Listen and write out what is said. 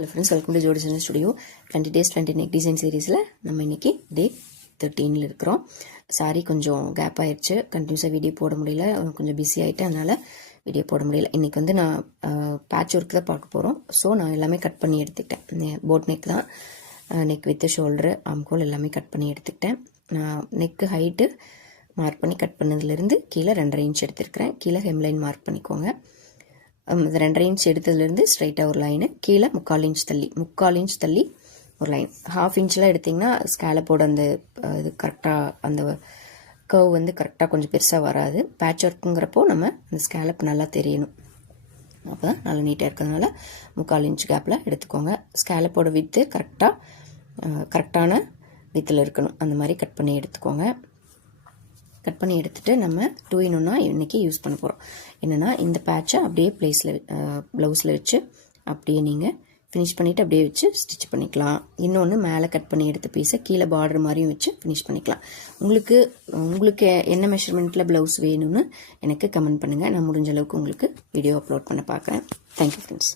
Hello friends, welcome to ஜோடி design studio. 20 days 20 neck design சீரீஸில் நம்ம இன்றைக்கி டே 13 இருக்கிறோம். சாரி கொஞ்சம் கேப் ஆயிடுச்சு, கண்டினியூஸாக வீடியோ போட முடியல, கொஞ்சம் பிஸி ஆகிட்டு, அதனால் வீடியோ போட முடியல. இன்றைக்கி வந்து நான் பேட்ச் ஒர்க் தான் பார்க்க போகிறோம். ஸோ நான் எல்லாமே கட் பண்ணி எடுத்துக்கிட்டேன். போட் நெக் தான், நெக் வித்து ஷோல்டரு ஆம்கோல் எல்லாமே கட் பண்ணி எடுத்துக்கிட்டேன். நான் நெக்கு ஹைட்டு மார்க் பண்ணி கட் பண்ணதுலேருந்து கீழே 2.5 இன்ச் எடுத்துருக்கிறேன். கீழே ஹெம்லைன் மார்க் பண்ணிக்கோங்க. 2.5 இன்ச் எடுத்ததுலேருந்து ஸ்ட்ரைட்டாக ஒரு லைனு, கீழே 3/4 இன்ச் தள்ளி ஒரு லைன். 1/2 இன்ச்லாம் எடுத்திங்கன்னா ஸ்கேலப்போட அந்த இது கரெக்டாக அந்த கர்வ் வந்து கரெக்டாக கொஞ்சம் பெருசாக வராது. பேட்ச் ஒர்க்குங்கிறப்போ நம்ம அந்த ஸ்கேலப் நல்லா தெரியணும், அப்போ தான் நல்லா நீட்டாக இருக்கிறதுனால 3/4 இன்ச் கேப்பில் எடுத்துக்கோங்க. ஸ்கேலப்போட வித்து கரெக்டான வித்தில் இருக்கணும், அந்த மாதிரி கட் பண்ணி எடுத்துக்கோங்க. கட் பண்ணி எடுத்துகிட்டு நம்ம 2-in-1 இன்றைக்கி யூஸ் பண்ண போகிறோம். என்னென்னா, இந்த பேட்சை அப்படியே ப்ளவுஸில் வச்சு அப்படியே நீங்கள் ஃபினிஷ் பண்ணிவிட்டு அப்படியே வச்சு ஸ்டிச் பண்ணிக்கலாம். இன்னொன்று மேலே கட் பண்ணி எடுத்த பீஸை கீழே பார்டர் மாதிரியும் வச்சு ஃபினிஷ் பண்ணிக்கலாம். உங்களுக்கு என்ன மெஷர்மெண்ட்டில் ப்ளவுஸ் வேணும்னு எனக்கு கமெண்ட் பண்ணுங்கள். நான் முடிஞ்ச அளவுக்கு உங்களுக்கு வீடியோ அப்லோட் பண்ண பார்க்குறேன். Thank you friends.